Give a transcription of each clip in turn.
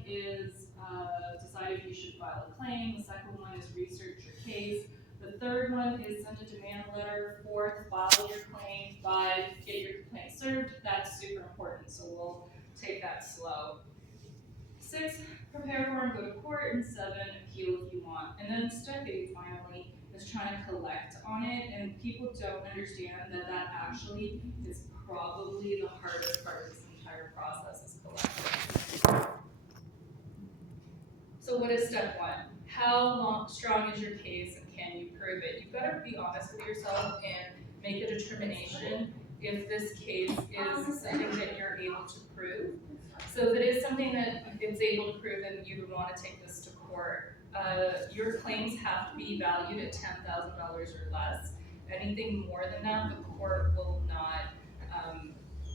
one is decide if you should file a claim. The second one is research your case. The third one is send a demand letter. Fourth, file your claim. 5, get your complaint served. That's super important, so we'll take that slow. 6, prepare for and go to court. And 7, appeal if you want. And then step 8, finally, is trying to collect on it. And people don't understand that that actually is probably the hardest part of this entire process, is collecting. So what is step 1? How strong is your case and can you prove it? You've got to be honest with yourself and make a determination if this case is something that you're able to prove. So if it is something that it's able to prove, then you would want to take this to court. Your claims have to be valued at $10,000 or less. Anything more than that, the court will not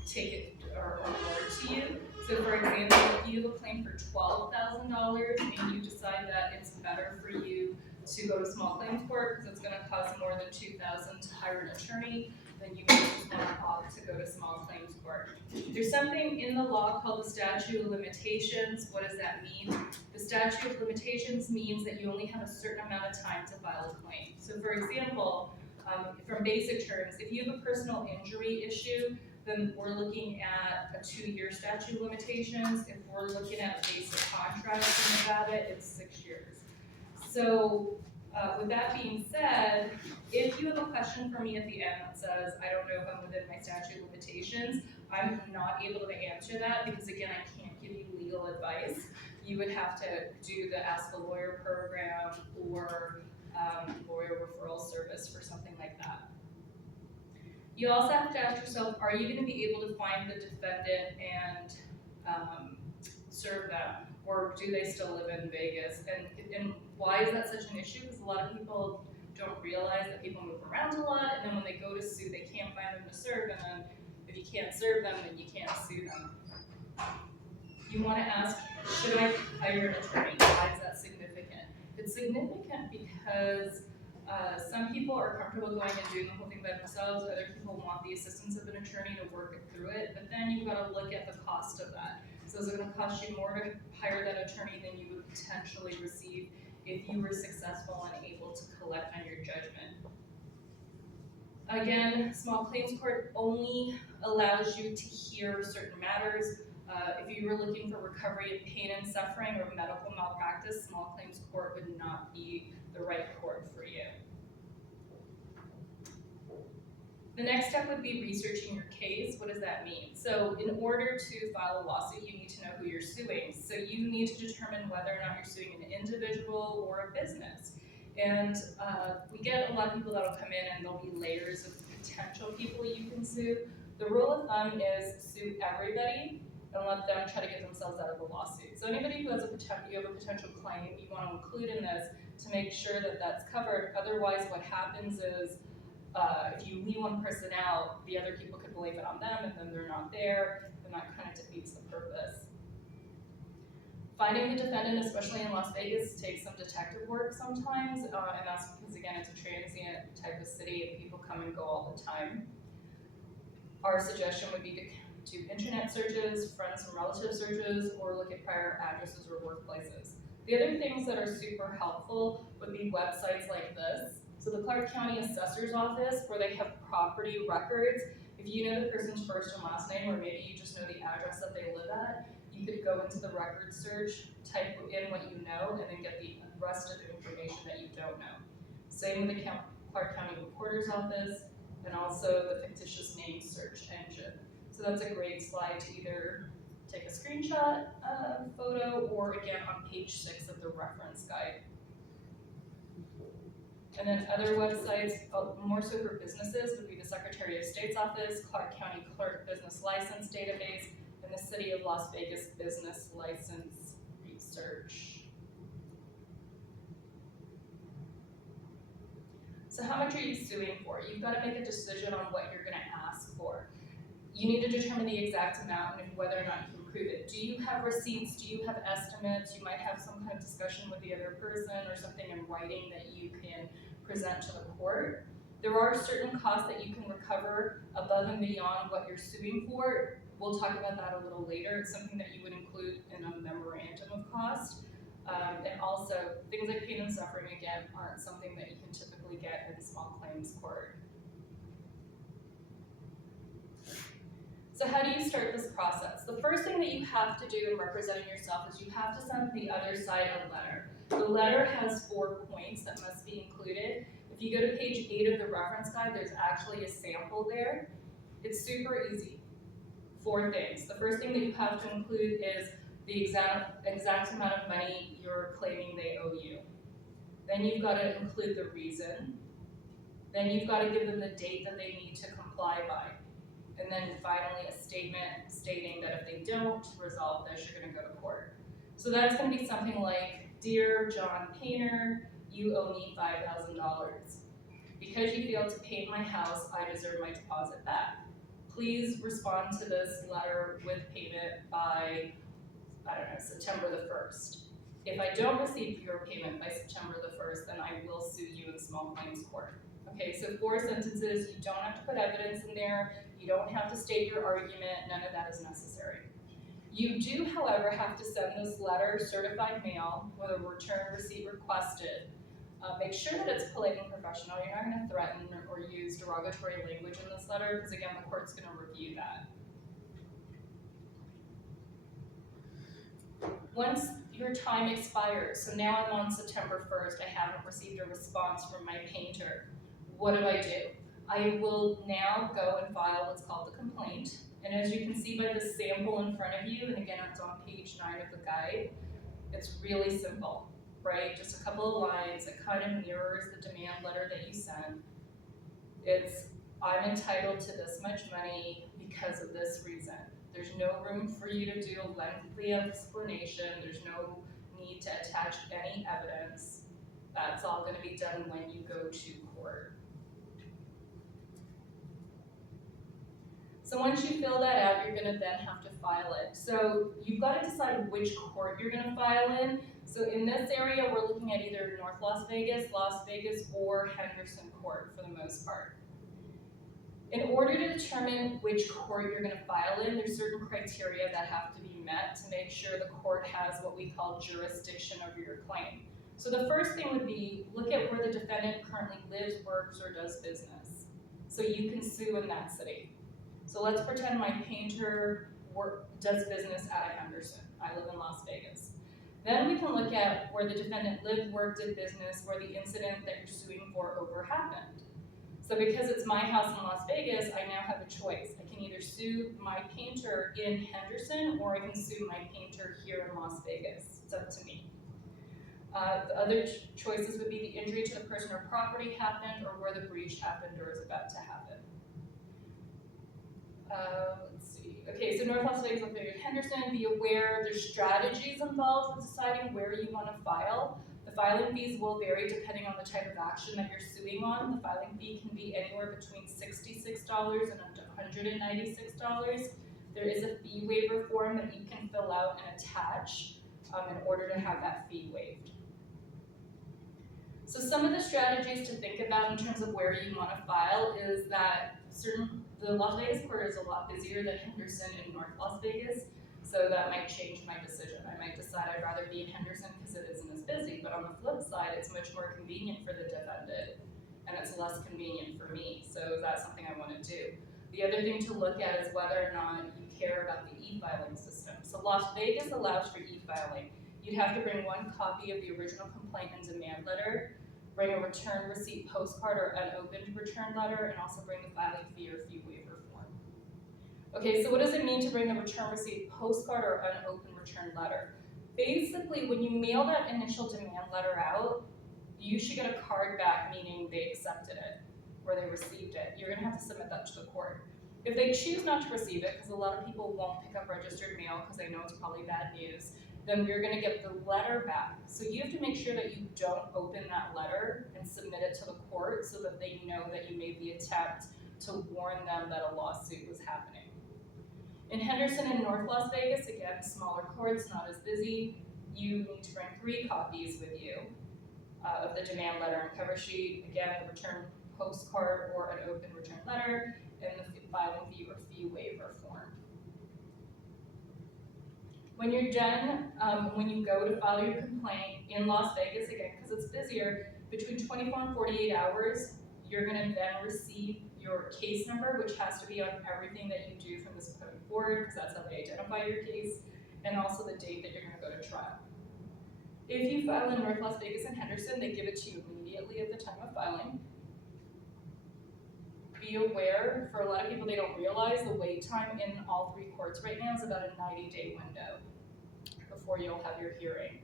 take it or award to you. So for example, if you have a claim for $12,000 and you decide that it's better for you to go to small claims court because it's going to cost more than $2,000 to hire an attorney, then you may just want to opt to go to small claims court. There's something in the law called the statute of limitations. What does that mean? The statute of limitations means that you only have a certain amount of time to file a claim. So for example, from basic terms, if you have a personal injury issue, then we're looking at a 2-year statute of limitations. If we're looking at a basic contract in Nevada, it's 6 years. So with that being said, if you have a question for me at the end that says, I don't know if I'm within my statute of limitations, I'm not able to answer that because, again, I can't give you legal advice. You would have to do the Ask a Lawyer program or lawyer referral service for something like that. You also have to ask yourself, are you going to be able to find the defendant and serve them, or do they still live in Vegas? And why is that such an issue? Because a lot of people don't realize that people move around a lot, and then when they go to sue, they can't find them to serve, and then if you can't serve them, then you can't sue them. You want to ask, should I hire an attorney? Why is that significant? It's significant because some people are comfortable going and doing the whole thing by themselves. Other people want the assistance of an attorney to work it through it. But then you've got to look at the cost of that. So is it going to cost you more to hire that attorney than you would potentially receive if you were successful and able to collect on your judgment? Again, small claims court only allows you to hear certain matters. If you were looking for recovery of pain and suffering or medical malpractice, small claims court would not be the right court for you. The next step would be researching your case. What does that mean? So in order to file a lawsuit, you need to know who you're suing. So you need to determine whether or not you're suing an individual or a business. And we get a lot of people that will come in and there'll be layers of potential people you can sue. The rule of thumb is sue everybody and let them try to get themselves out of the lawsuit. So anybody who has a potential claim, you want to include in this to make sure that that's covered. Otherwise, what happens is if you leave one person out, the other people could blame it on them, and then they're not there, and that kind of defeats the purpose. Finding the defendant, especially in Las Vegas, takes some detective work sometimes, and that's because, again, it's a transient type of city and people come and go all the time. Our suggestion would be to do internet searches, friends and relative searches, or look at prior addresses or workplaces. The other things that are super helpful would be websites like this. So the Clark County Assessor's Office, where they have property records. If you know the person's first and last name, or maybe you just know the address that they live at, you could go into the record search, type in what you know, and then get the rest of the information that you don't know. Same with the Clark County Recorder's Office, and also the fictitious name search engine. So that's a great slide to either take a screenshot, photo, or again on page 6 of the reference guide. And then other websites, more so for businesses, would be the Secretary of State's Office, Clark County Clerk Business License Database, and the City of Las Vegas Business License Research. So how much are you suing for? You've got to make a decision on what you're going to ask for. You need to determine the exact amount and whether or not you can prove it. Do you have receipts? Do you have estimates? You might have some kind of discussion with the other person or something in writing that you can present to the court. There are certain costs that you can recover above and beyond what you're suing for. We'll talk about that a little later. It's something that you would include in a memorandum quantum of cost. And also, things like pain and suffering, again, aren't something that you can typically get in small claims court. So how do you start this process? The first thing that you have to do in representing yourself is you have to send the other side a letter. The letter has 4 points that must be included. If you go to page 8 of the reference guide, there's actually a sample there. It's super easy. 4 things. The first thing that you have to include is the exact amount of money you're claiming they owe you. Then you've got to include the reason. Then you've got to give them the date that they need to comply by. And then finally a statement stating that if they don't resolve this, you're going to go to court. So that's going to be something like, Dear John Painter, you owe me $5,000. Because you failed to paint my house, I deserve my deposit back. Please respond to this letter with payment by, September the 1st. If I don't receive your payment by September the 1st, then I will sue you in small claims court. Okay, so 4 sentences, you don't have to put evidence in there, you don't have to state your argument, none of that is necessary. You do, however, have to send this letter certified mail with a return receipt requested. Make sure that it's polite and professional. You're not going to threaten or use derogatory language in this letter because, again, the court's going to review that. Once your time expires, so now I'm on September 1st, I haven't received a response from my painter. What do? I will now go and file what's called the complaint. And as you can see by the sample in front of you, and again, it's on page 9 of the guide, it's really simple, right? Just a couple of lines. It kind of mirrors the demand letter that you sent. It's, I'm entitled to this much money because of this reason. There's no room for you to do a lengthy explanation. There's no need to attach any evidence. That's all going to be done when you go to court. So once you fill that out, you're going to then have to file it. So you've got to decide which court you're going to file in. So in this area, we're looking at either North Las Vegas, or Henderson Court for the most part. In order to determine which court you're going to file in, there's certain criteria that have to be met to make sure the court has what we call jurisdiction over your claim. So the first thing would be, look at where the defendant currently lives, works, or does business. So you can sue in that city. So let's pretend my painter does business out of Henderson. I live in Las Vegas. Then we can look at where the defendant lived, worked, did business, where the incident that you're suing for over happened. So because it's my house in Las Vegas, I now have a choice. I can either sue my painter in Henderson or I can sue my painter here in Las Vegas. It's up to me. The other choices would be the injury to the person or property happened or where the breach happened or is about to happen. Let's see. Okay, so North Las Vegas, Las Vegas, Henderson, be aware there's strategies involved with deciding where you want to file. The filing fees will vary depending on the type of action that you're suing on. The filing fee can be anywhere between $66 and $196. There is a fee waiver form that you can fill out and attach in order to have that fee waived. So some of the strategies to think about in terms of where you want to file is that the Las Vegas court is a lot busier than Henderson and North Las Vegas, so that might change my decision. I might decide I'd rather be in Henderson because it isn't as busy, but on the flip side, it's much more convenient for the defendant, and it's less convenient for me, so that's something I want to do. The other thing to look at is whether or not you care about the e-filing system. So Las Vegas allows for e-filing. You'd have to bring 1 copy of the original complaint and demand letter, bring a return receipt postcard or unopened return letter, and also bring the filing fee or fee waiver form. Okay, so what does it mean to bring the return receipt postcard or unopened return letter? Basically, when you mail that initial demand letter out, you should get a card back, meaning they accepted it, or they received it. You're gonna have to submit that to the court. If they choose not to receive it, because a lot of people won't pick up registered mail because they know it's probably bad news, then you're gonna get the letter back. So you have to make sure that you don't open that letter and submit it to the court so that they know that you made the attempt to warn them that a lawsuit was happening. In Henderson and North Las Vegas, again, smaller courts, not as busy, you need to bring 3 copies with you of the demand letter and cover sheet, again, the return postcard or an open return letter, and the filing fee or fee waiver form. When you're done, when you go to file your complaint in Las Vegas, again, because it's busier, between 24 and 48 hours, you're gonna then receive your case number, which has to be on everything that you do from this point forward, because that's how they identify your case, and also the date that you're gonna go to trial. If you file in North Las Vegas and Henderson, they give it to you immediately at the time of filing. Be aware, for a lot of people, they don't realize the wait time in all three courts right now is about a 90-day window before you'll have your hearing.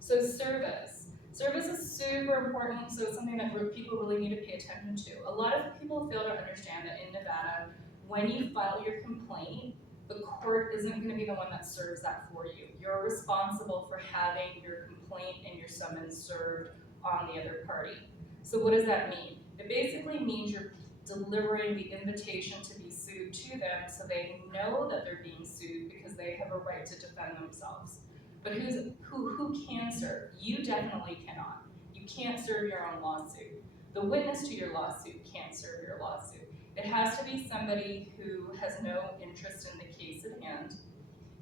So service. Service is super important, so it's something that people really need to pay attention to. A lot of people fail to understand that in Nevada, when you file your complaint, the court isn't going to be the one that serves that for you. You're responsible for having your complaint and your summons served on the other party. So what does that mean? It basically means you're delivering the invitation to be sued to them so they know that they're being sued because they have a right to defend themselves. But who can serve? You definitely cannot. You can't serve your own lawsuit. The witness to your lawsuit can't serve your lawsuit. It has to be somebody who has no interest in the case at hand.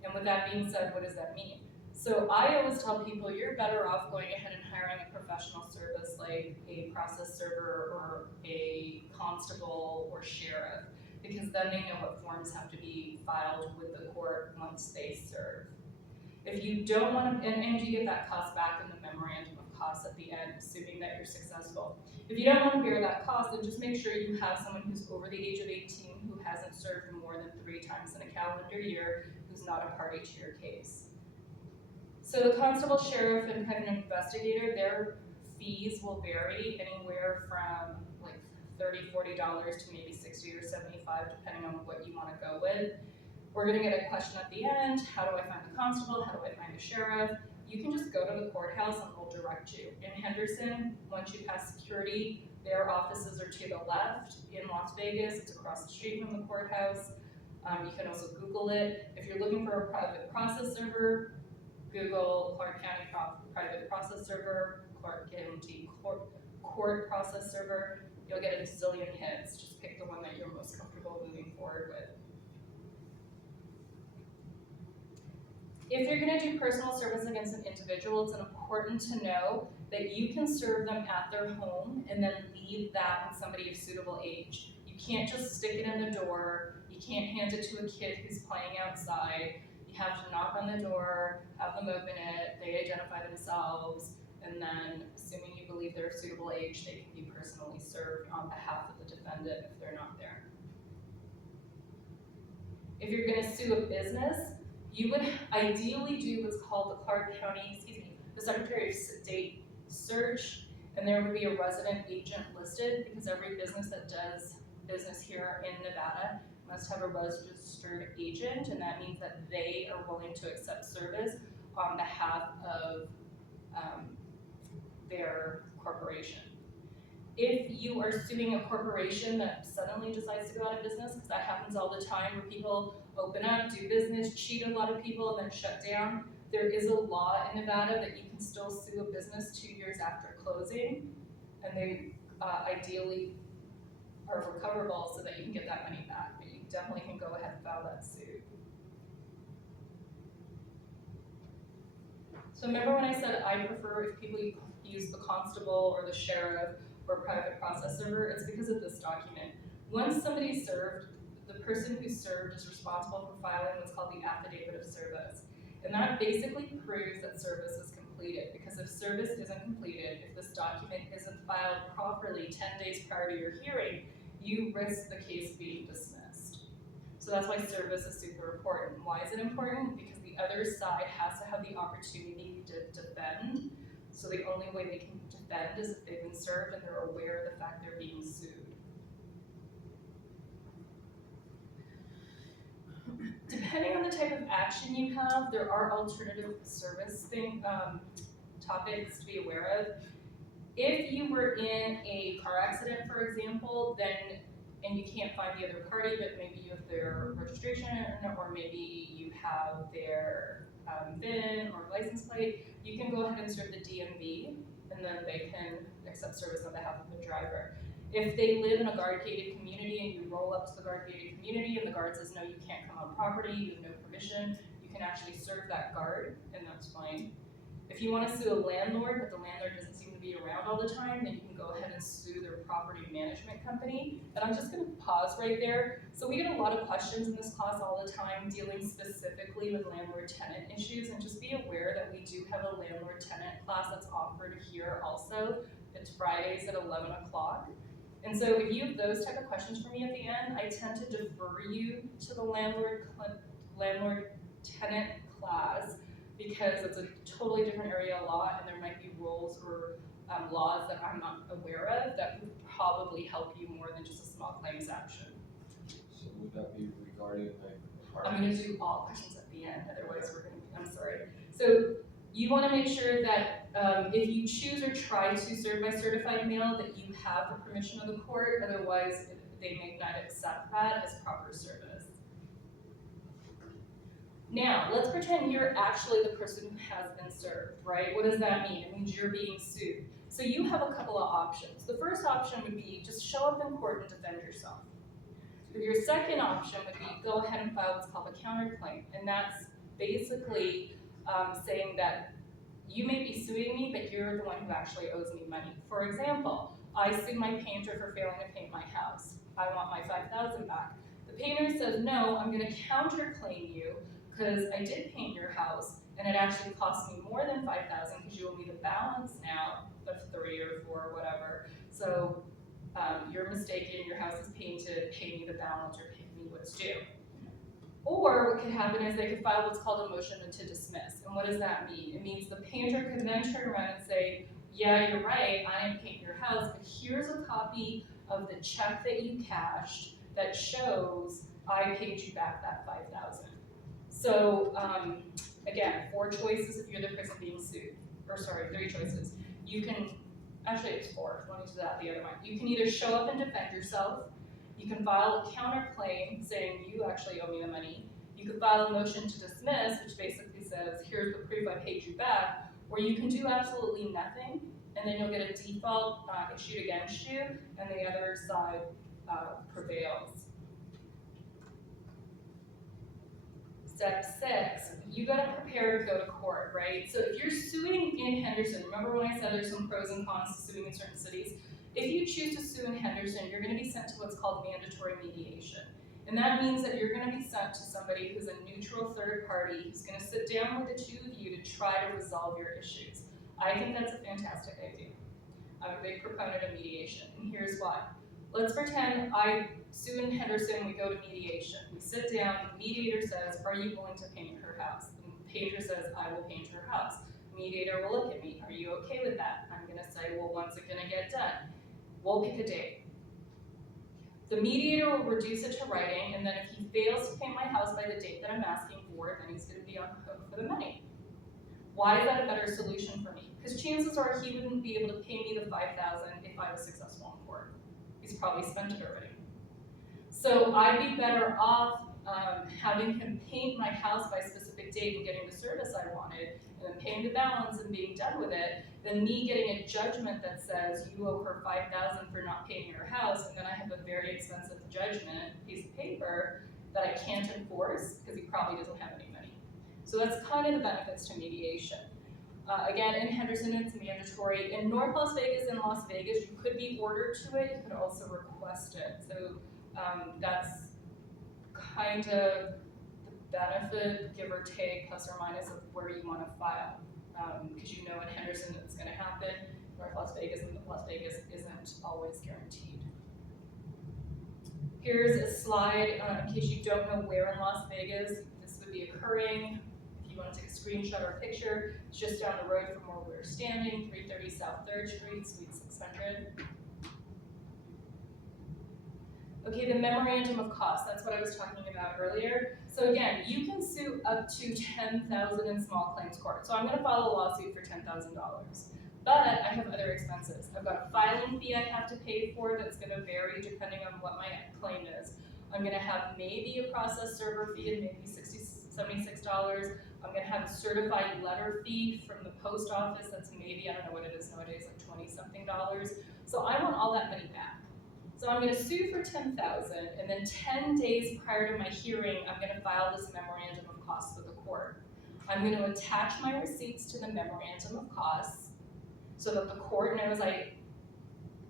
And with that being said, what does that mean? So I always tell people you're better off going ahead and hiring a professional service like a process server or a constable or sheriff, because then they know what forms have to be filed with the court once they serve. If you don't want to, and you get that cost back in the memorandum of costs at the end, assuming that you're successful. If you don't want to bear that cost, then just make sure you have someone who's over the age of 18 who hasn't served more than 3 times in a calendar year, who's not a party to your case. So the constable, sheriff, and kind of an investigator, their fees will vary anywhere from like $30, $40 to maybe $60 or $75, depending on what you want to go with. We're gonna get a question at the end. How do I find the constable? How do I find the sheriff? You can just go to the courthouse and we'll direct you. In Henderson, once you pass security, their offices are to the left. In Las Vegas, it's across the street from the courthouse. You can also Google it. If you're looking for a private process server, Google Clark County private process server, Clark County court process server. You'll get a zillion hits. Just pick the one that you're most comfortable moving forward with. If you're going to do personal service against an individual, it's important to know that you can serve them at their home and then leave that with somebody of suitable age. You can't just stick it in the door. You can't hand it to a kid who's playing outside. You have to knock on the door, have them open it, they identify themselves, and then, assuming you believe they're of suitable age, they can be personally served on behalf of the defendant if they're not there. If you're going to sue a business, you would ideally do what's called the Secretary of State search, and there would be a resident agent listed because every business that does business here in Nevada must have a registered agent, and that means that they are willing to accept service on behalf of their corporation. If you are suing a corporation that suddenly decides to go out of business, because that happens all the time where people open up, do business, cheat a lot of people, and then shut down, there is a law in Nevada that you can still sue a business 2 years after closing, and they ideally are recoverable so that you can get that money back, but you definitely can go ahead and file that suit. So remember when I said I prefer if people use the constable or the sheriff or private process server? It's because of this document. Once somebody's served, the person who's served is responsible for filing what's called the affidavit of service. And that basically proves that service is completed, because if service isn't completed, if this document isn't filed properly 10 days prior to your hearing, you risk the case being dismissed. So that's why service is super important. Why is it important? Because the other side has to have the opportunity to defend. So the only way they can defend is if they've been served and they're aware of the fact they're being sued. Depending on the type of action you have, there are alternative service topics to be aware of. If you were in a car accident, for example, and you can't find the other party, but maybe you have their registration, or maybe you have their VIN or license plate, you can go ahead and serve the DMV, and then they can accept service on behalf of the driver. If they live in a guard-gated community and you roll up to the guard-gated community and the guard says, no, you can't come on property, you have no permission, you can actually serve that guard, and that's fine. If you want to sue a landlord, but the landlord doesn't seem to be around all the time, then you can go ahead and sue their property management company. And I'm just going to pause right there. So we get a lot of questions in this class all the time dealing specifically with landlord-tenant issues, and just be aware that we do have a landlord-tenant class that's offered here also. It's Fridays at 11 o'clock. And so if you have those type of questions for me at the end, I tend to defer you to the landlord-tenant class, because it's a totally different area of law, and there might be rules or laws that I'm not aware of that would probably help you more than just a small claims action. So would that be regarding like I'm going to do all questions at the end, otherwise we're going to, I'm sorry. So you want to make sure that if you choose or try to serve by certified mail, that you have the permission of the court, otherwise they may not accept that as proper service. Now, let's pretend you're actually the person who has been served, right? What does that mean? It means you're being sued. So you have a couple of options. The first option would be just show up in court and defend yourself. Your second option would be go ahead and file what's called a counterclaim, and that's basically saying that you may be suing me, but you're the one who actually owes me money. For example, I sued my painter for failing to paint my house. I want my $5,000 back. The painter says, no, I'm going to counterclaim you because I did paint your house, and it actually cost me more than $5,000 because you owe me the balance now of 3 or 4 or whatever. So you're mistaken, your house is painted, pay me the balance or pay me what's due. Or what could happen is they could file what's called a motion to dismiss. And what does that mean? It means the painter could then turn around and say, yeah, you're right, I didn't paint your house, but here's a copy of the check that you cashed that shows I paid you back that $5,000. So again, 4 choices if you're the person being sued. Or sorry, 3 choices. You can, actually it's 4, one is that, the other one. You can either show up and defend yourself. You can file a counterclaim saying you actually owe me the money. You can file a motion to dismiss, which basically says, here's the proof I paid you back. Or you can do absolutely nothing, and then you'll get a default issued against you, and the other side prevails. Step 6, you gotta prepare to go to court, right? So if you're suing in Henderson, remember when I said there's some pros and cons to suing in certain cities? If you choose to sue in Henderson, you're gonna be sent to what's called mandatory mediation. And that means that you're gonna be sent to somebody who's a neutral third party who's gonna sit down with the 2 of you to try to resolve your issues. I think that's a fantastic idea. I'm a big proponent of mediation, and here's why. Let's pretend I sue in Henderson, we go to mediation. We sit down, the mediator says, are you willing to paint her house? And the painter says, I will paint her house. The mediator will look at me, are you okay with that? I'm gonna say, well, when's it gonna get done? We'll pick a date. The mediator will reduce it to writing, and then if he fails to paint my house by the date that I'm asking for, then he's gonna be on the hook for the money. Why is that a better solution for me? Because chances are he wouldn't be able to pay me the $5,000 if I was successful in court. He's probably spent it already. So I'd be better off having him paint my house by a specific date and getting the service I wanted, and then paying the balance and being done with it, than me getting a judgment that says you owe her $5,000 for not painting her house, and then I have a very expensive judgment piece of paper that I can't enforce because he probably doesn't have any money. So that's kind of the benefits to mediation. Again, in Henderson, it's mandatory. In North Las Vegas and Las Vegas, you could be ordered to it. You could also request it. So that's kind of the benefit, give or take, plus or minus, of where you want to file. Because you know in Henderson it's going to happen. North Las Vegas and Las Vegas isn't always guaranteed. Here's a slide in case you don't know where in Las Vegas this would be occurring. If you want to take a screenshot or a picture, it's just down the road from where we're standing, 330 South 3rd Street, Suite 600. Okay, the memorandum of cost, that's what I was talking about earlier. So again, you can sue up to $10,000 in small claims court. So I'm gonna file a lawsuit for $10,000. But I have other expenses. I've got a filing fee I have to pay for that's gonna vary depending on what my claim is. I'm gonna have maybe a process server fee of maybe $76. I'm gonna have a certified letter fee from the post office that's maybe, I don't know what it is nowadays, like $20-something. So I want all that money back. So I'm gonna sue for 10,000, and then 10 days prior to my hearing, I'm gonna file this memorandum of costs with the court. I'm gonna attach my receipts to the memorandum of costs so that the court knows I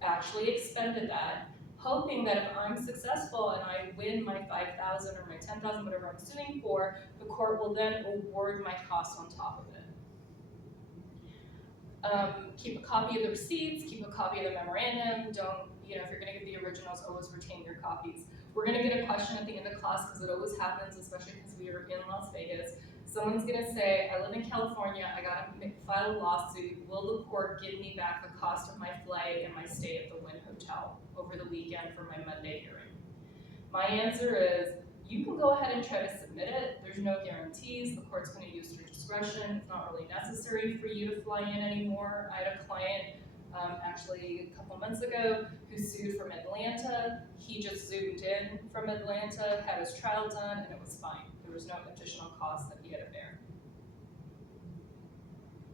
actually expended that, hoping that if I'm successful and I win my 5,000 or my 10,000, whatever I'm suing for, the court will then award my costs on top of it. Keep a copy of the receipts, keep a copy of the memorandum, don't, if you're gonna give the originals, always retain your copies. We're gonna get a question at the end of class, because it always happens, especially because we are in Las Vegas. Someone's gonna say, I live in California, I gotta file a lawsuit, will the court give me back the cost of my flight and my stay at the Wynn Hotel over the weekend for my Monday hearing? My answer is, you can go ahead and try to submit it. There's no guarantees. The court's going to use your discretion. It's not really necessary for you to fly in anymore. I had a client actually a couple months ago who sued from Atlanta. He just zoomed in from Atlanta, had his trial done, and it was fine. There was no additional cost that he had to bear.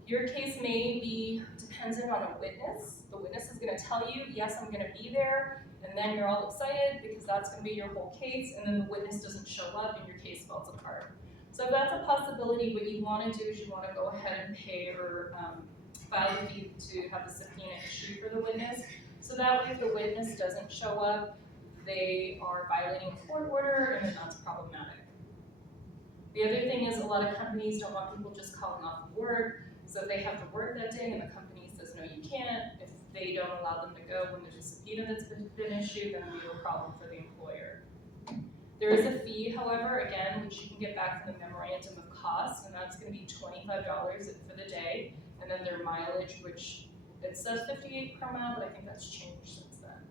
Your case may be dependent on a witness. The witness is going to tell you, yes, I'm going to be there. And then you're all excited because that's going to be your whole case, and then the witness doesn't show up and your case falls apart. So if that's a possibility, what you want to do is you want to go ahead and pay or file a fee to have the subpoena issued for the witness. So that way if the witness doesn't show up, they are violating a court order, and then that's problematic. The other thing is a lot of companies don't want people just calling off of work. So if they have to work that day and the company says, no, you can't, if they don't allow them to go when there's a subpoena that's been issued, then it'll be a problem for the employer. There is a fee, however, again, which you can get back from the memorandum of costs, and that's going to be $25 for the day, and then their mileage, which it says 58 per mile, but I think that's changed since then.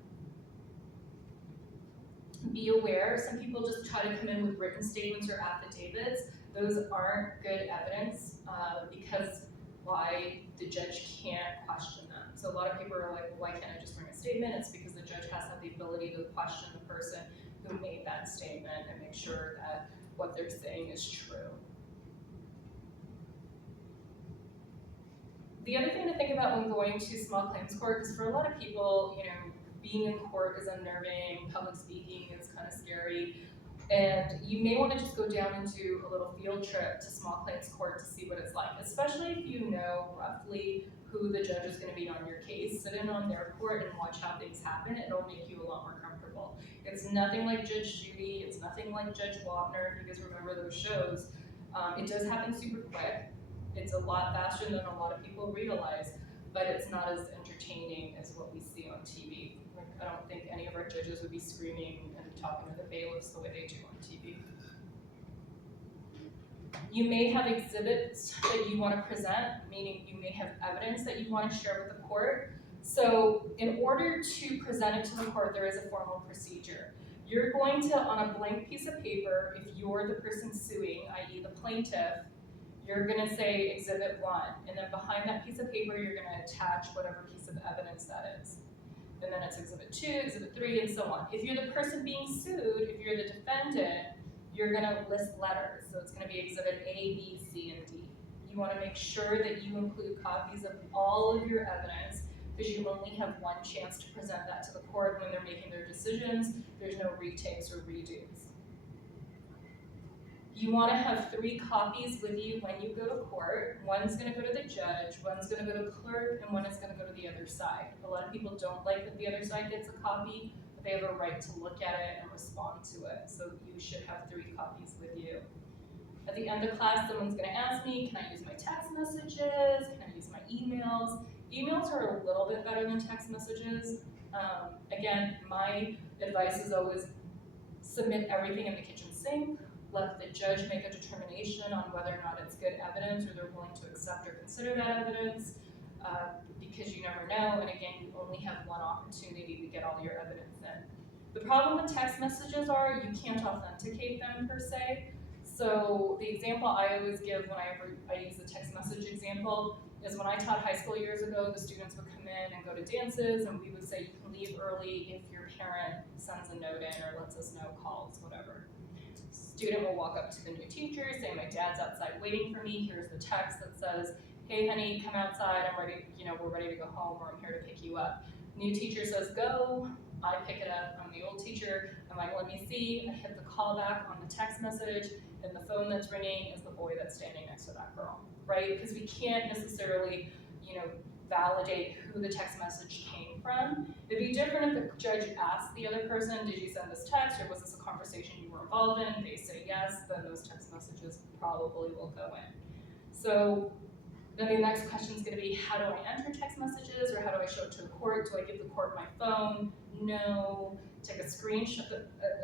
Be aware, some people just try to come in with written statements or affidavits. Those aren't good evidence because why the judge can't question them. So a lot of people are like, well, why can't I just bring a statement? It's because the judge has to have the ability to question the person who made that statement and make sure that what they're saying is true. The other thing to think about when going to small claims court is for a lot of people, being in court is unnerving, public speaking is kind of scary. And you may want to just go down and do a little field trip to small claims court to see what it's like, especially if you know roughly who the judge is going to be on your case. Sit in on their court and watch how things happen. It'll make you a lot more comfortable. It's nothing like Judge Judy. It's nothing like Judge Wapner, if you guys remember those shows. It does happen super quick. It's a lot faster than a lot of people realize, but it's not as entertaining as what we see on TV. I don't think any of our judges would be screaming and talking to the bailiffs the way they do on TV. You may have exhibits that you want to present, meaning you may have evidence that you want to share with the court. So in order to present it to the court, there is a formal procedure. You're going to, on a blank piece of paper, if you're the person suing, i.e. the plaintiff, you're going to say Exhibit 1, and then behind that piece of paper, you're going to attach whatever piece of evidence that is. And then it's Exhibit 2, Exhibit 3, and so on. If you're the person being sued, if you're the defendant, you're going to list letters. So it's going to be Exhibit A, B, C, and D. You want to make sure that you include copies of all of your evidence, because you only have one chance to present that to the court when they're making their decisions. There's no retakes or redos. You want to have 3 copies with you when you go to court. One's going to go to the judge, one's going to go to the clerk, and one is going to go to the other side. A lot of people don't like that the other side gets a copy, but they have a right to look at it and respond to it. So you should have 3 copies with you. At the end of class, someone's going to ask me, can I use my text messages? Can I use my emails? Emails are a little bit better than text messages. Again, my advice is always submit everything in the kitchen sink. Let the judge make a determination on whether or not it's good evidence or they're willing to accept or consider that evidence, because you never know, and again, you only have one opportunity to get all your evidence in. The problem with text messages are you can't authenticate them per se. So the example I always give when I use the text message example is when I taught high school years ago, the students would come in and go to dances, and we would say you can leave early if your parent sends a note in or lets us know, calls, whatever. Student will walk up to the new teacher, say, my dad's outside waiting for me. Here's the text that says, hey, honey, come outside. I'm ready, we're ready to go home, or I'm here to pick you up. New teacher says, go. I pick it up, I'm the old teacher, I'm like, let me see, I hit the call back on the text message, and the phone that's ringing is the boy that's standing next to that girl, right? Because we can't necessarily, validate who the text message came from. It'd be different if the judge asked the other person, did you send this text, or was this a conversation you were involved in? They say yes, then those text messages probably will go in. So then the next question is going to be, how do I enter text messages, or how do I show it to the court? Do I give the court my phone? No. Take a screenshot.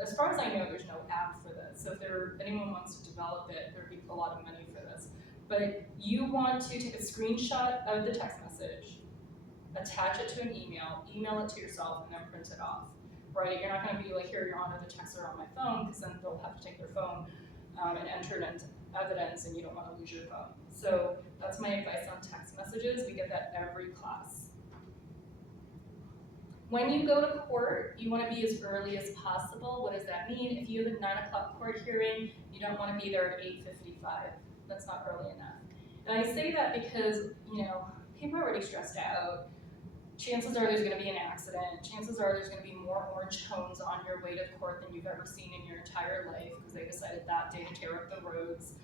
As far as I know, there's no app for this. So if anyone wants to develop it, there'd be a lot of money for this. But you want to take a screenshot of the text message, attach it to an email it to yourself, and then print it off, right? You're not going to be like, here, Your Honor, the texts are on my phone, because then they'll have to take their phone and enter it into evidence, and you don't want to lose your phone. So that's my advice on text messages. We get that every class. When you go to court, you want to be as early as possible. What does that mean? If you have a 9 o'clock court hearing, you don't want to be there at 8:55. That's not early enough. And I say that because, people are already stressed out. Chances are there's going to be an accident. Chances are there's going to be more orange cones on your way to court than you've ever seen in your entire life, because they decided that day to tear up the roads.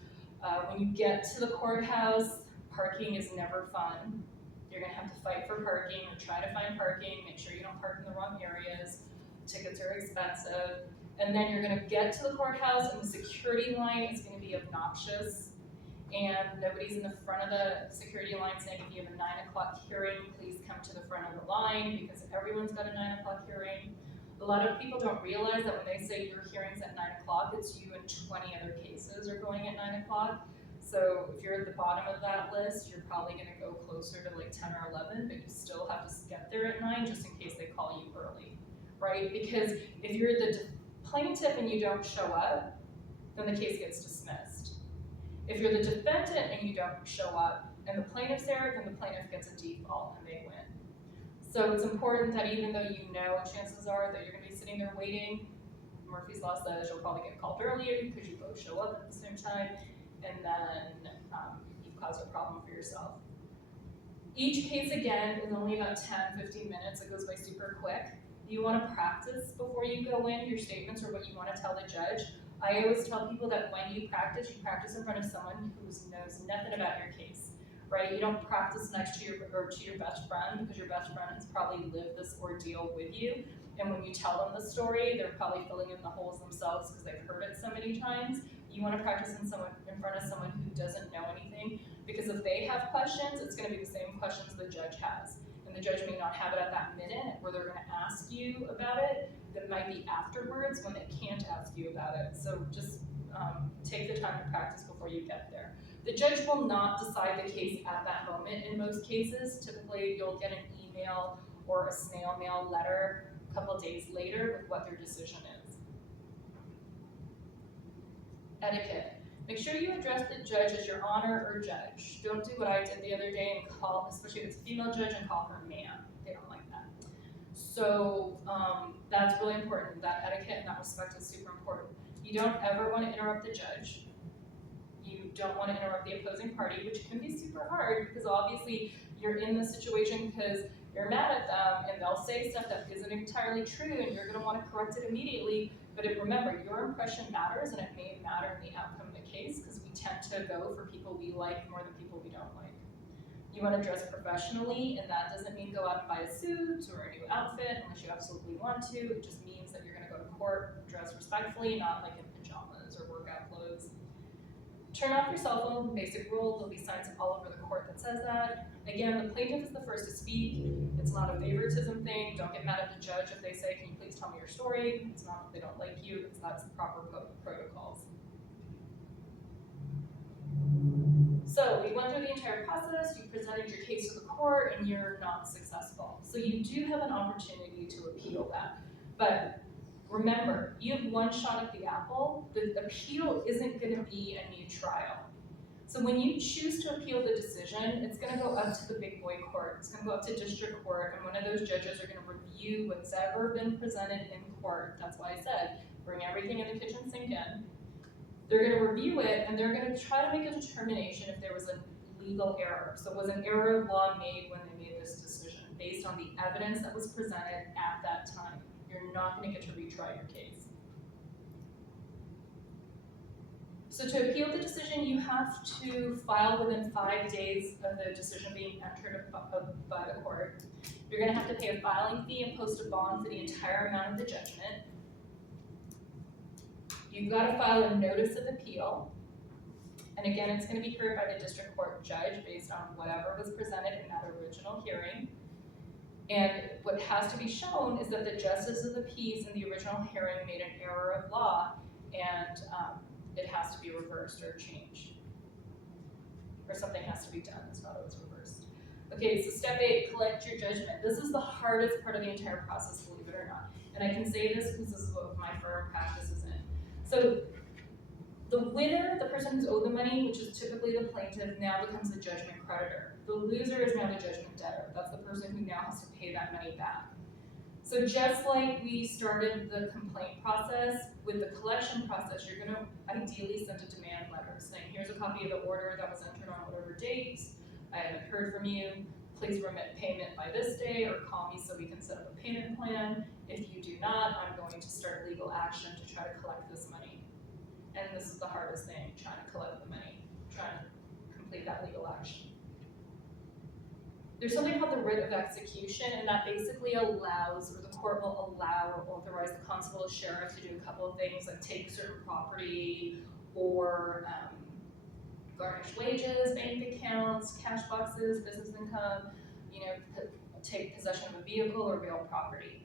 When you get to the courthouse, parking is never fun. You're going to have to fight for parking or try to find parking. Make sure you don't park in the wrong areas. Tickets are expensive. And then you're going to get to the courthouse, and the security line is going to be obnoxious. And nobody's in the front of the security line saying, if you have a 9 o'clock hearing, please come to the front of the line, because everyone's got a 9 o'clock hearing. A lot of people don't realize that when they say your hearing's at 9 o'clock, it's you and 20 other cases are going at 9 o'clock. So if you're at the bottom of that list, you're probably going to go closer to like 10 or 11, but you still have to get there at 9 just in case they call you early, right? Because if you're the plaintiff and you don't show up, then the case gets dismissed. If you're the defendant and you don't show up and the plaintiff's there, then the plaintiff gets a default and they win. So it's important that even though chances are that you're going to be sitting there waiting, Murphy's Law says you'll probably get called earlier because you both show up at the same time, and then you've caused a problem for yourself. Each case, again, is only about 10-15 minutes. It goes by super quick. You want to practice before you go in your statements or what you want to tell the judge. I always tell people that when you practice in front of someone who knows nothing about your case, right? You don't practice next to your best friend, because your best friend has probably lived this ordeal with you. And when you tell them the story, they're probably filling in the holes themselves because they've heard it so many times. You want to practice in front of someone who doesn't know anything, because if they have questions, it's going to be the same questions the judge has. And the judge may not have it at that minute where they're going to ask you about it. That might be afterwards when they can't ask you about it. So just take the time to practice before you get there. The judge will not decide the case at that moment in most cases. Typically, you'll get an email or a snail mail letter a couple days later with what their decision is. Etiquette. Make sure you address the judge as your honor or judge. Don't do what I did the other day and call, especially if it's a female judge, and call her ma'am. They don't like that. So that's really important. That etiquette and that respect is super important. You don't ever want to interrupt the judge. You don't want to interrupt the opposing party, which can be super hard because obviously you're in this situation because you're mad at them and they'll say stuff that isn't entirely true and you're going to want to correct it immediately. But remember, your impression matters, and it may matter in the outcome of the case because we tend to go for people we like more than people we don't like. You want to dress professionally, and that doesn't mean go out and buy a suit or a new outfit unless you absolutely want to. It just means that you're going to go to court, dress respectfully, not like in pajamas or workout clothes. Turn off your cell phone, basic rule. There'll be signs all over the court that says that. Again, the plaintiff is the first to speak. It's not a favoritism thing. Don't get mad at the judge if they say, can you please tell me your story? It's not that they don't like you, it's that's the proper protocols. So we went through the entire process, you presented your case to the court, and you're not successful. So you do have an opportunity to appeal that. But remember, you have one shot at the apple. The appeal isn't going to be a new trial. So when you choose to appeal the decision, it's going to go up to the big boy court. It's going to go up to district court, and one of those judges are going to review what's ever been presented in court. That's why I said, bring everything in the kitchen sink in. They're going to review it, and they're going to try to make a determination if there was a legal error. So was an error of law made when they made this decision based on the evidence that was presented at that time. you're not gonna get to retry your case. So to appeal the decision, you have to file within 5 days of the decision being entered by the court. You're gonna have to pay a filing fee and post a bond for the entire amount of the judgment. You've gotta file a notice of appeal. And again, it's gonna be heard by the district court judge based on whatever was presented in that original hearing. And what has to be shown is that the justice of the peace in the original hearing made an error of law, and it has to be reversed or changed. Or something has to be done, it's not always reversed. Okay, so step 8, collect your judgment. This is the hardest part of the entire process, believe it or not. And I can say this because this is what my firm practices in. So the winner, the person who's owed the money, which is typically the plaintiff, now becomes the judgment creditor. The loser is now the judgment debtor. That's the person who now has to pay that money back. So just like we started the complaint process, with the collection process, you're gonna ideally send a demand letter saying, here's a copy of the order that was entered on whatever date, I haven't heard from you, please remit payment by this day, or call me so we can set up a payment plan. If you do not, I'm going to start legal action to try to collect this money. And this is the hardest thing, trying to collect the money, trying to complete that legal action. There's something called the writ of execution, and that basically allows, or the court will allow or authorize the constable or sheriff to do a couple of things, like take certain property, or garnish wages, bank accounts, cash boxes, business income, take possession of a vehicle or real property.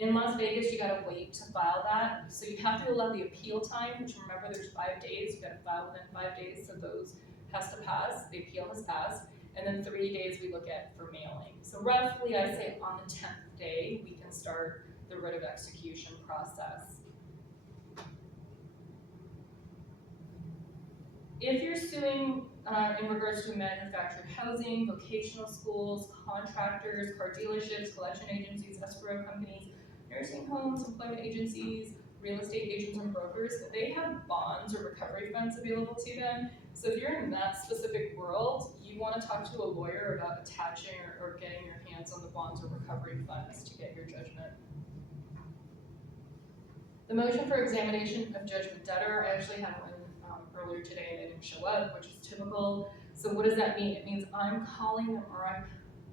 In Las Vegas, you gotta wait to file that, so you have to allow the appeal time, which remember there's 5 days, you gotta file within 5 days, so those has to pass, the appeal has passed. And then 3 days we look at for mailing. So roughly, I say on the 10th day, we can start the writ of execution process. If you're suing in regards to manufactured housing, vocational schools, contractors, car dealerships, collection agencies, escrow companies, nursing homes, employment agencies, real estate agents and brokers, they have bonds or recovery funds available to them. So if you're in that specific world, you want to talk to a lawyer about attaching or getting your hands on the bonds or recovery funds to get your judgment. The motion for examination of judgment debtor, I actually had one earlier today and I didn't show up, which is typical. So what does that mean? It means I'm calling them or I'm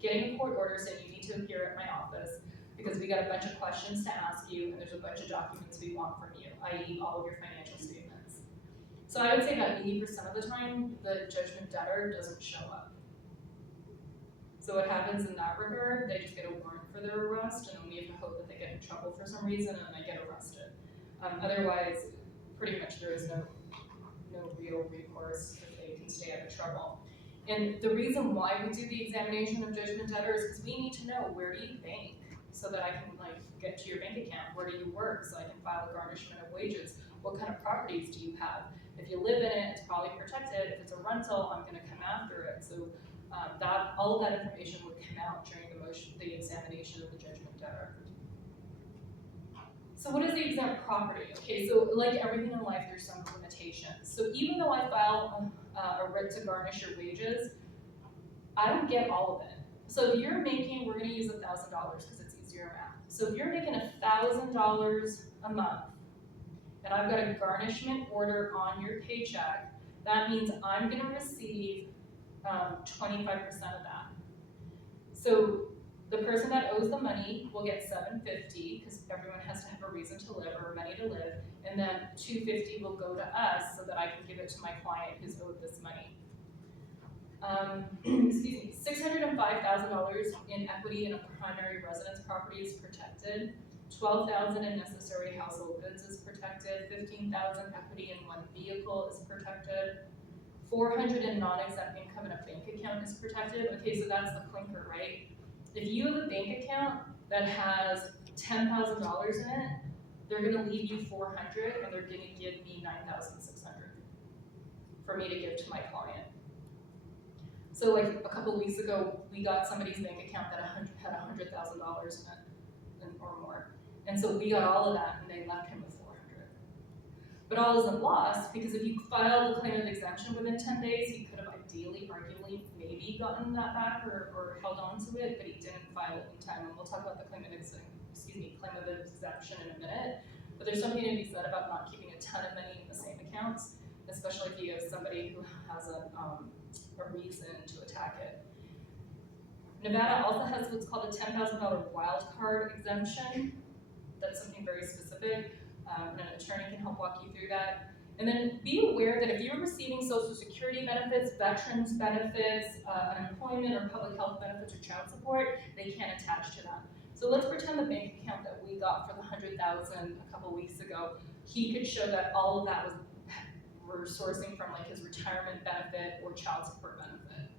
getting a court order saying you need to appear at my office because we got a bunch of questions to ask you and there's a bunch of documents we want from you, i.e. all of your financial statements. So I would say about 80% of the time, the judgment debtor doesn't show up. So what happens in that regard, they just get a warrant for their arrest and then we have to hope that they get in trouble for some reason and they get arrested. Otherwise, pretty much there is no real recourse if they can stay out of trouble. And the reason why we do the examination of judgment debtor is because we need to know, where do you bank so that I can get to your bank account? Where do you work so I can file a garnishment of wages? What kind of properties do you have? If you live in it, it's probably protected. If it's a rental, I'm gonna come after it. So all of that information would come out during the examination of the judgment debtor. So what is the exempt property? Okay, so like everything in life, there's some limitations. So even though I file a writ to garnish your wages, I don't get all of it. So if you're making, we're gonna use $1,000 because it's easier math. So if you're making $1,000 a month, and I've got a garnishment order on your paycheck, that means I'm gonna receive 25% of that. So the person that owes the money will get $750 because everyone has to have a reason to live or money to live, and then $250 will go to us so that I can give it to my client who's owed this money. Excuse me, $605,000 in equity in a primary residence property is protected. $12,000 in necessary household goods is protected. $15,000 equity in one vehicle is protected. $400 in non-exempt income in a bank account is protected. Okay, so that's the clinker, right? If you have a bank account that has $10,000 in it, they're gonna leave you $400 and they're gonna give me $9,600 for me to give to my client. So like a couple weeks ago, we got somebody's bank account that had $100,000 in it or more. And so we got all of that and they left him with $400. But all isn't lost because if you filed the claim of exemption within 10 days, he could have ideally, arguably, maybe gotten that back or held on to it, but he didn't file it in time. And we'll talk about the claim of claim of exemption in a minute. But there's something to be said about not keeping a ton of money in the same accounts, especially if you have somebody who has a reason to attack it. Nevada also has what's called a $10,000 wild card exemption. That's something very specific, and an attorney can help walk you through that. And then be aware that if you're receiving Social Security benefits, veterans benefits, unemployment or public health benefits or child support, they can't attach to that. So let's pretend the bank account that we got for the $100,000 a couple weeks ago, he could show that all of that was we're sourcing from like his retirement benefit or child support benefit.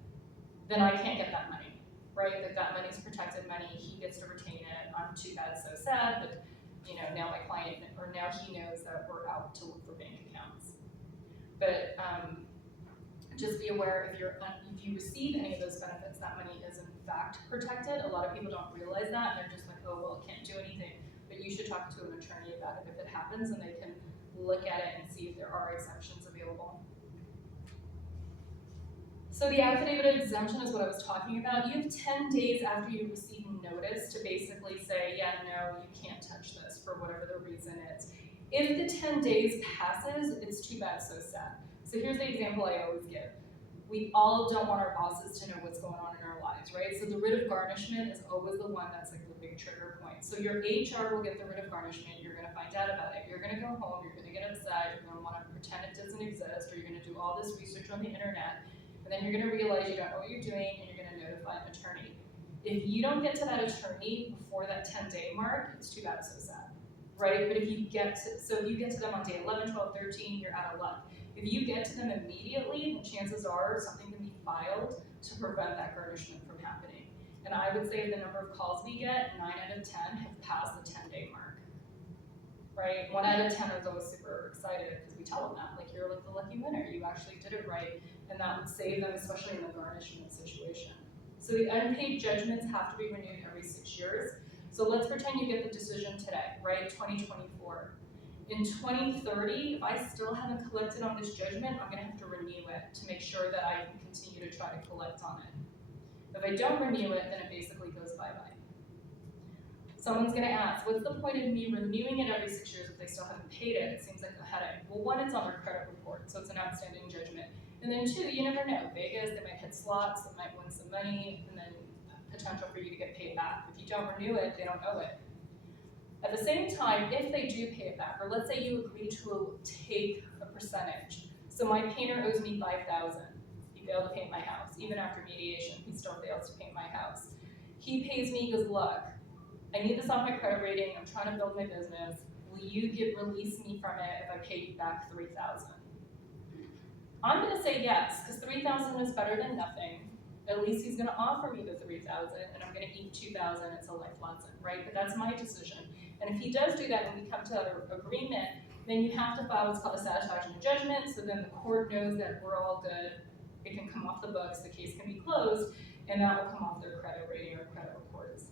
Then I can't get that money, right? That money's protected money, he gets to retain it. I'm too bad, so sad, but now my client, or now he knows that we're out to look for bank accounts. But just be aware if you receive any of those benefits, that money is in fact protected. A lot of people don't realize that, and they're just like, oh, well, can't do anything. But you should talk to an attorney about it if it happens, and they can look at it and see if there are exemptions available. So the affidavit of exemption is what I was talking about. You have 10 days after you receive notice to basically say, yeah, no, you can't touch this for whatever the reason is. If the 10 days passes, it's too bad, so sad. So here's the example I always give. We all don't want our bosses to know what's going on in our lives, right? So the writ of garnishment is always the one that's like the big trigger point. So your HR will get the writ of garnishment, you're gonna find out about it. You're gonna go home, you're gonna get upset, you're gonna wanna pretend it doesn't exist, or you're gonna do all this research on the internet, and then you're gonna realize you don't know what you're doing, and you're gonna notify an attorney. If you don't get to that attorney before that 10-day mark, it's too bad, so sad, right? But if you get to them on day 11, 12, 13, you're out of luck. If you get to them immediately, then chances are something can be filed to prevent that garnishment from happening. And I would say the number of calls we get, 9 out of 10 have passed the 10-day mark, right? 1 out of 10 are always super excited because we tell them that, like, you're like the lucky winner, you actually did it right, and that would save them, especially in the garnishment situation. So the unpaid judgments have to be renewed every 6 years. So let's pretend you get the decision today, right, 2024. In 2030, if I still haven't collected on this judgment, I'm gonna have to renew it to make sure that I can continue to try to collect on it. If I don't renew it, then it basically goes bye-bye. Someone's gonna ask, what's the point of me renewing it every 6 years if they still haven't paid it? It seems like a headache. Well, one, it's on their credit report, so it's an outstanding judgment. And then two, you never know. Vegas, they might hit slots, they might win some money, and then potential for you to get paid back. If you don't renew it, they don't owe it. At the same time, if they do pay it back, or let's say you agree to take a percentage. So my painter owes me $5,000. He failed to paint my house. Even after mediation, he still fails to paint my house. He pays me, good luck. I need this off my credit rating. I'm trying to build my business. Will you release me from it if I pay you back $3,000? I'm gonna say yes, because $3,000 is better than nothing. At least he's gonna offer me the $3,000, and I'm gonna eat $2,000. It's a life lesson, right? But that's my decision. And if he does do that and we come to that agreement, then you have to file what's called a satisfaction of judgment, so then the court knows that we're all good, it can come off the books, the case can be closed, and that will come off their credit rating or credit reports.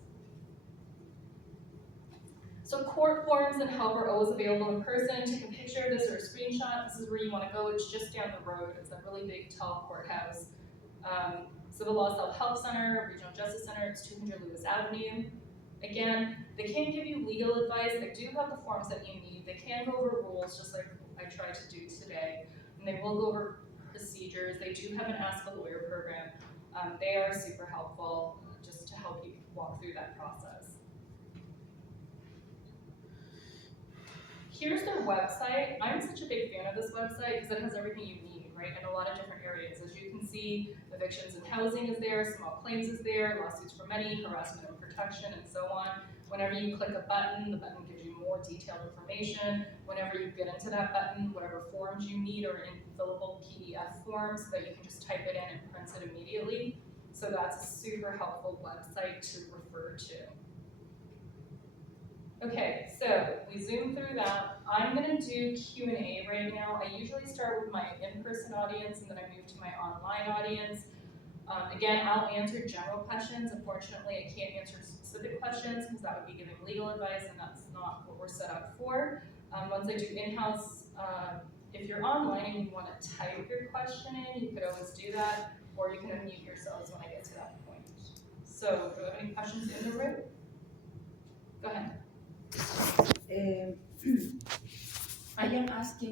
So court forms and help are always available in person. Take a picture of this or a screenshot. This is where you want to go. It's just down the road. It's a really big, tall courthouse. Civil Law Self-Help Center, Regional Justice Center, it's 200 Lewis Avenue. Again, they can't give you legal advice. They do have the forms that you need. They can go over rules, just like I tried to do today. And they will go over procedures. They do have an Ask a Lawyer program. They are super helpful just to help you walk through that process. Here's their website. I'm such a big fan of this website because it has everything you need, right, in a lot of different areas. As you can see, evictions and housing is there, small claims is there, lawsuits for money, harassment and protection, and so on. Whenever you click a button, the button gives you more detailed information. Whenever you get into that button, whatever forms you need are in fillable PDF forms so that you can just type it in and print it immediately. So that's a super helpful website to refer to. Okay, so we zoom through that. I'm gonna do Q&A right now. I usually start with my in-person audience and then I move to my online audience. Again, I'll answer general questions. Unfortunately, I can't answer specific questions because that would be giving legal advice and that's not what we're set up for. Once I do in-house, if you're online and you wanna type your question in, you could always do that, or you can unmute yourselves when I get to that point. So, do we have any questions in the room? Go ahead. I am asking